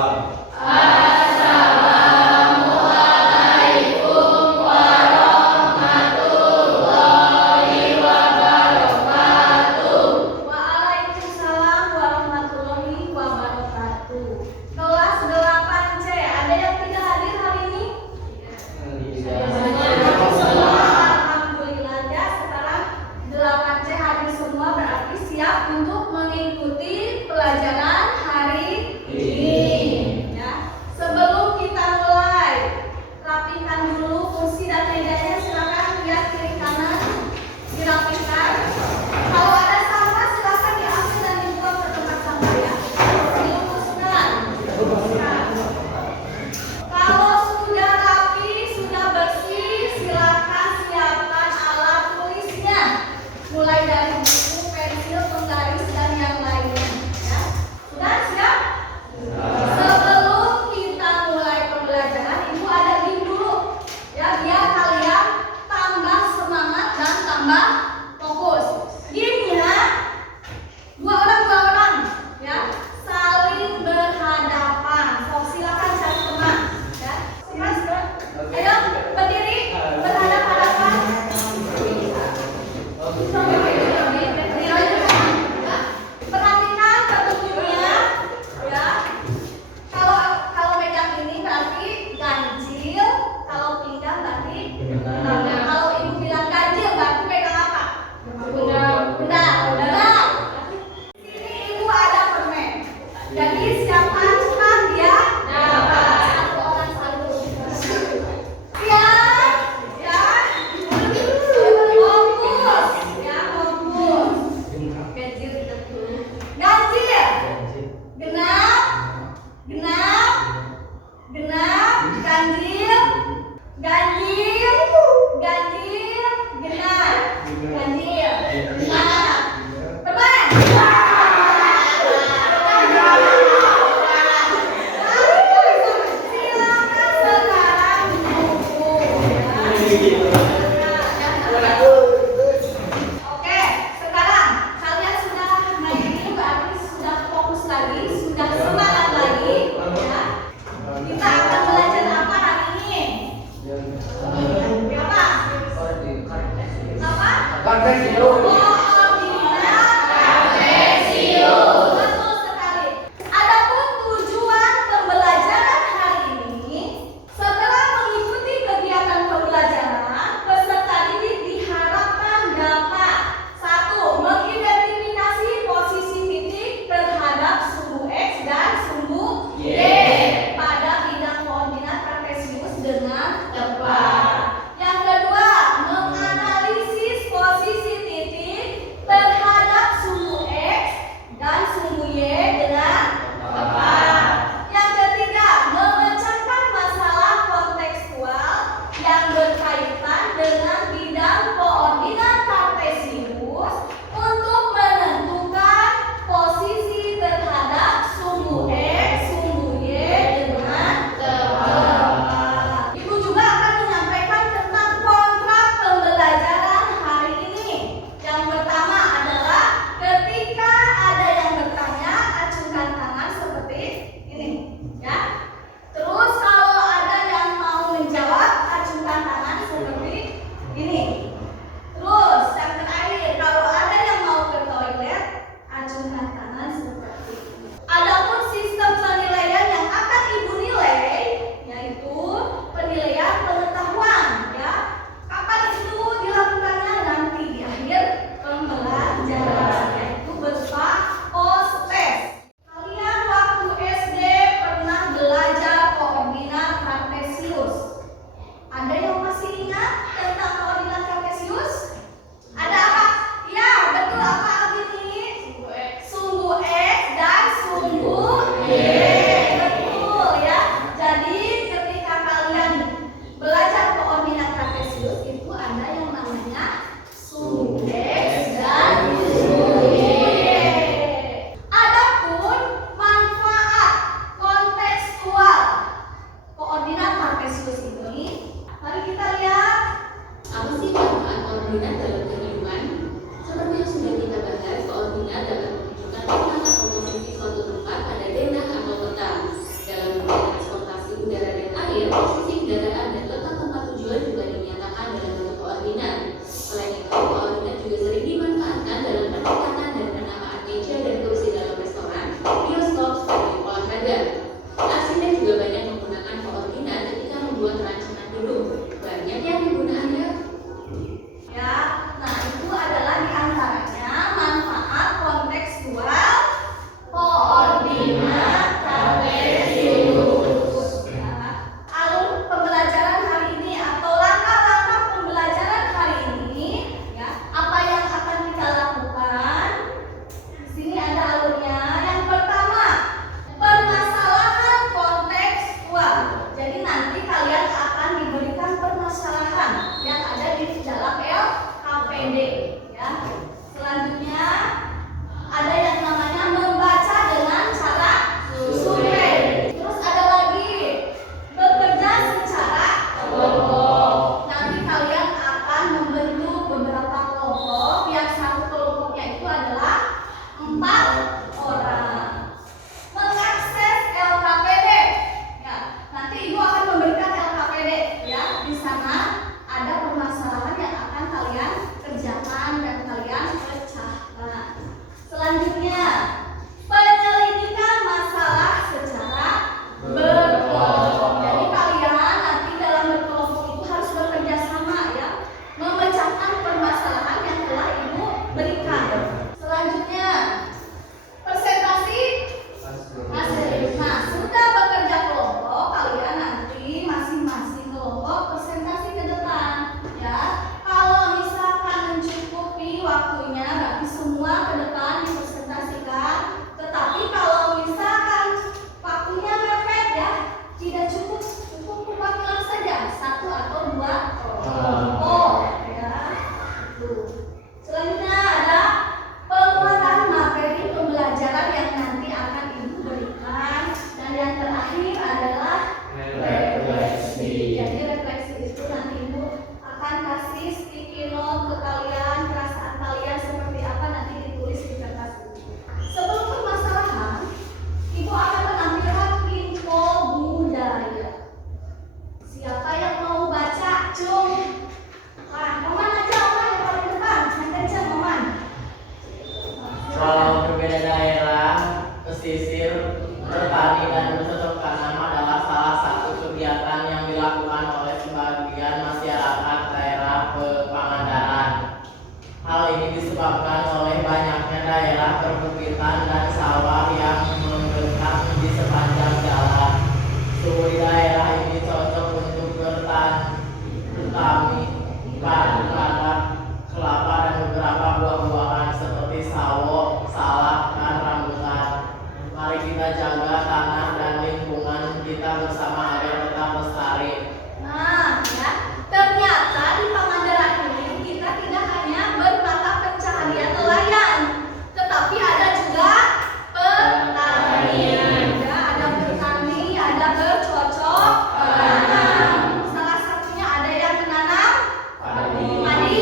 Assalamualaikum warahmatullahi wabarakatuh. Waalaikumsalam warahmatullahi wabarakatuh. Kelas 8C, ada yang tidak hadir hari ini? Alhamdulillah ya, sekarang 8C hadir semua, berarti siap untuk mengikuti pelajaran hari ini ya. kita bersama agar tetap lestari. Nah, ya, ternyata di Pangandaran ini kita tidak hanya bermata pencaharian nelayan, tetapi ada juga petani. Ya, ada bertani, ada bercocok tanam. Salah satunya ada yang menanam padi,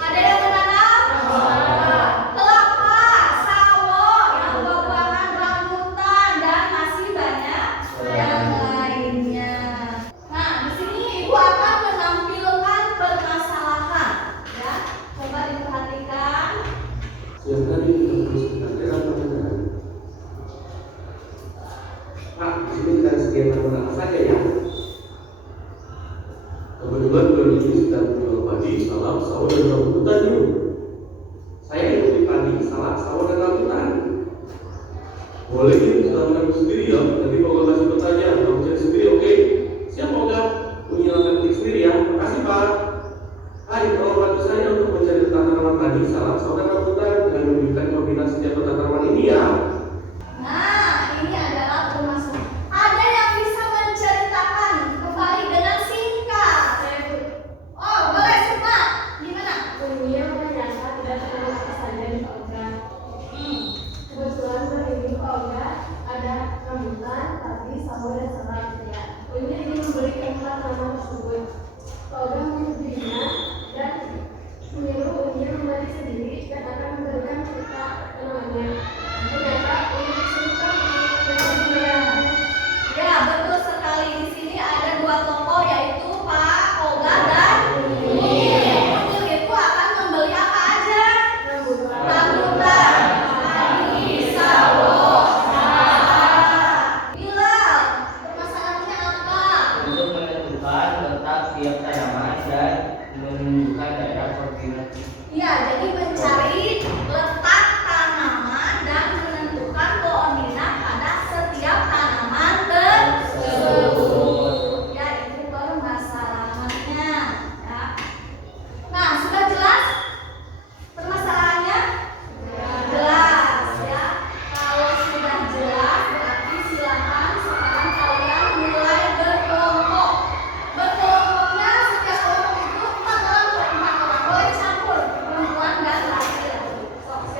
ada yang menanam kelapa, sawah, yang buah-buahan, rambutan, dan masih banyak yang lainnya. Nah, di sini Ibu akan menampilkan permasalahan, ya. Coba diperhatikan. Yang tadi kita terus kita daerah Pangandaran. Pak, di sini kita sediakan apa saja ya? Kebetulan bulan ini sedang menjual padi, salak, sawah dan rambutan yuk. Saya ikuti padi, salak, sawah dan rambutan. Boleh yuk kita mengambil sendiri ya. Nanti kalau kasih petanya, kamu cari sendiri, oke? Siap Oga? Punya teknik sendiri ya. Makasih Pak. Hai, tolong bantu saya untuk mencari tanaman padi, salak, sawah dan rambutan dengan memberikan koordinasi jadwal tanaman ini ya. Nah, ini adalah permasalahan. Ada yang bisa menceritakan kembali dengan singkat. Oh, boleh Sukma. Gimana? Dunia ternyata tidak terlalu saja di Olga. Kebetulan hari ini Olga ada rambutan, padi, sawah dan salak ya. Olga ingin memberikan tanaman tersebut. Olga menyetujui dan menyuruh Unya membeli sendiri dan akan memberikan kita tanamannya. Ternyata Unya suka dengan Ya, betul sekali. Di sini ada dua tokoh, yaitu Pak Oga dan Unyil. Unyil itu akan membeli apa aja? rambutan. Rambutan, padi, sawah, salak. Bilal, permasalahannya apa? Untuk menentukan letak tiap tanaman dan menunjukkan daerah koordinasi. Ya, jadi mencari letak tanaman dan menentukan koordinat pada setiap tanaman tersebut. Ya, itu permasalahannya. Ya. Nah, sudah jelas permasalahannya? Jelas, ya. Kalau sudah jelas, berarti silakan sekarang kalian mulai berkelompok. Berkelompoknya setiap kelompok itu 4 orang per 4 orang. Boleh campur perempuan dan laki-laki. Sok.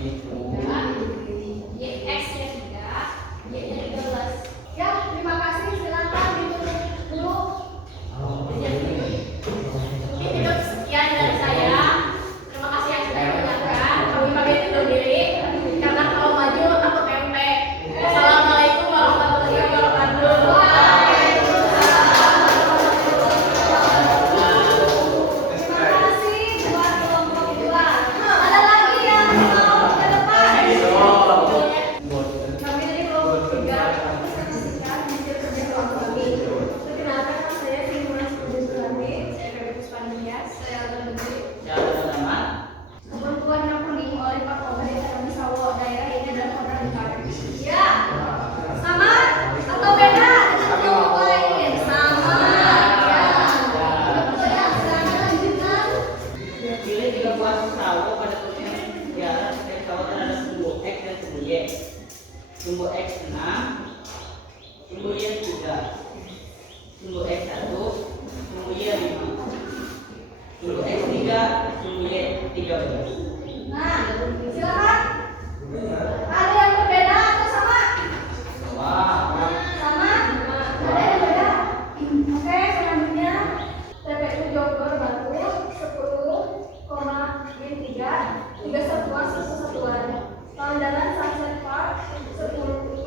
itu. X-nya 3, Y-nya 13. Ya, terima kasih. Silakan ditutup dulu. Mungkin cukup sekian dari saya. Terima kasih yang sudah mendengarkan. Kami pamit undur diri karena kalau maju aku tempe. Wassalamualaikum warahmatullahi wabarakatuh. Terima kasih buat kelompok 2. Ada lagi yang mau ke depan? Kami dari kelompok 3 menyaksikan hasil kerja kelompok kami. Perkenalkan, nama saya Simulasi Pudusturani. Saya Feby Puspandia. Saya Alda Menteri. Siapa nama? Ketentuan yang kuning oleh Pak Komite Kami Sawo daerah ini adalah kontrak ditarik. Ya, sama atau beda dengan kelompok lain? Sama. Ya. Betul ya. Silakan lanjutkan. Pilih 3 buah sawo pada tulisan sejarah setiap sawo terhadap sumbu X dan sumbu Y. Sumbu X 6, sumbu Y 3, sumbu X 1, sumbu Y 5, sumbu X 3, sumbu Y 13. Nah, silakan. Ada yang berbeda atau sama? Wah, Sama? Ada yang beda? Oke, selanjutnya TPU Jogor Batu 10,3 3 satuan 1 satuan. Pangandaran Sunset Park 10,6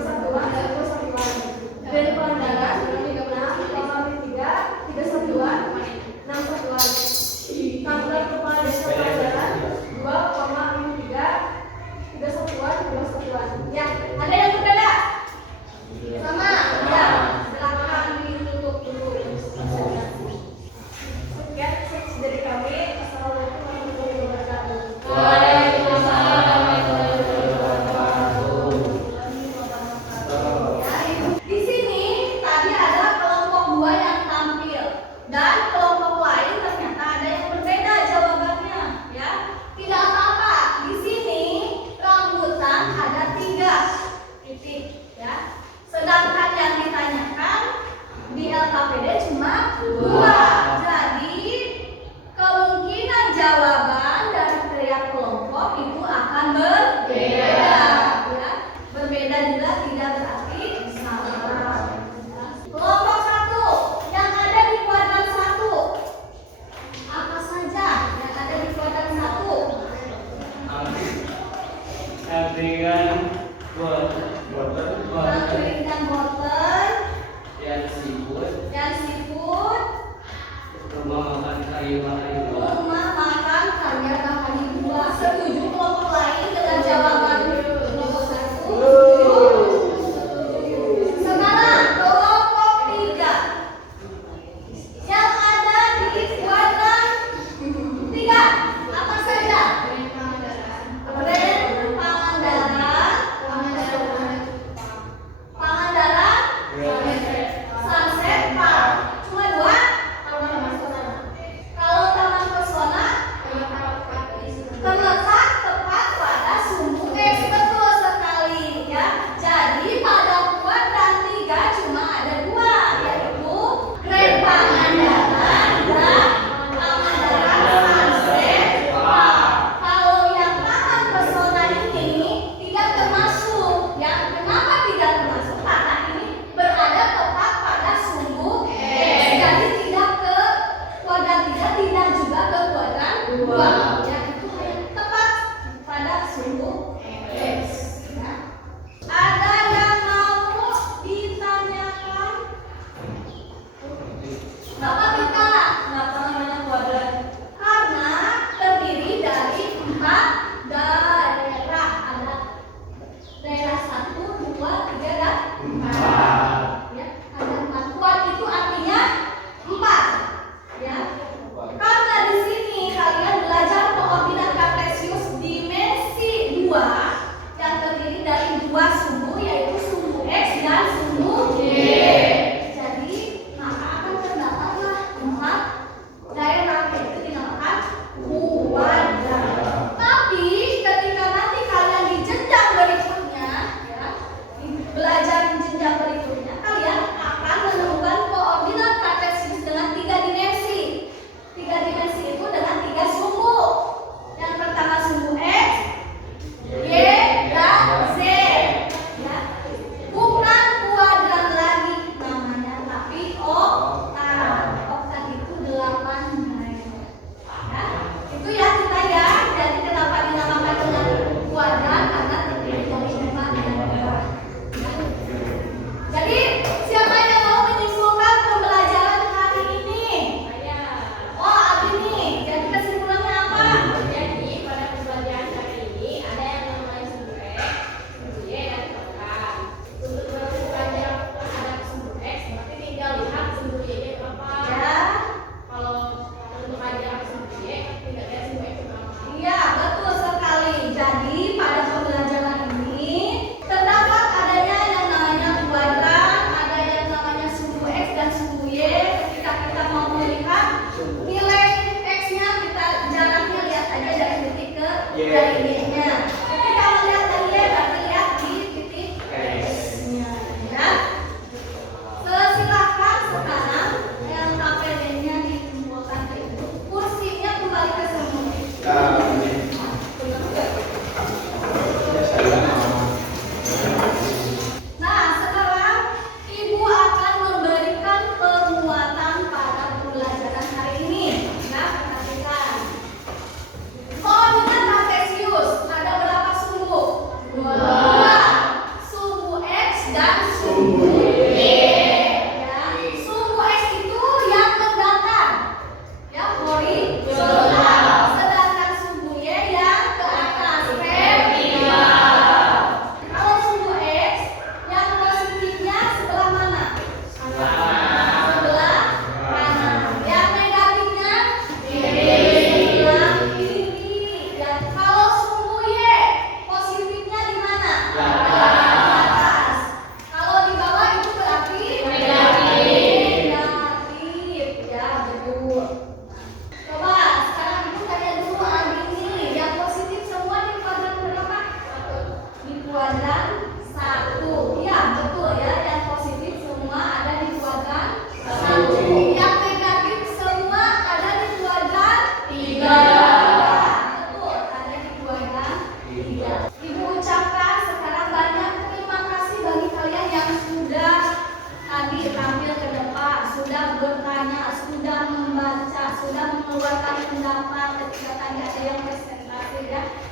satuan 1 satuan. Dan Pangandaran 6,3 3 satuan 6 satuan. Kantor Kepala Desa Pangandaran 2,3 3 satuan 2 satuan. Ya, ada yang berbeda? Sama? Ya, silakan ditutup dulu. Sekian sesi dari kami. Assalamualaikum warahmatullahi wabarakatuh. Waalaikumsalam warahmatullahi wabarakatuh. Ya, di sini tadi ada kelompok 2 yang tampil dan kelompok lain ternyata ada yang berbeda jawabannya, ya. Tidak apa-apa. Di sini rambutan ada 3 titik, ya. Sedangkan yang ditanyakan di LKPD cuma 2. Jadi kemungkinan jawaban dari tiap kelompok itu akan berbeda, ya. Berbeda juga tidak berarti sama. Kelompok 1 yang ada di kuadran 1. Apa saja yang ada di kuadran 1? Angkringan buat Angkring dan boten, dan seafood, rumah makan kayu rumah makan karya kahani 2. Setuju kelompok lain dengan jawaban kelompok 1? Sekarang kelompok 3 yang ada di kuadran 3 apa saja? Brand Pangandaran,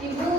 Ibu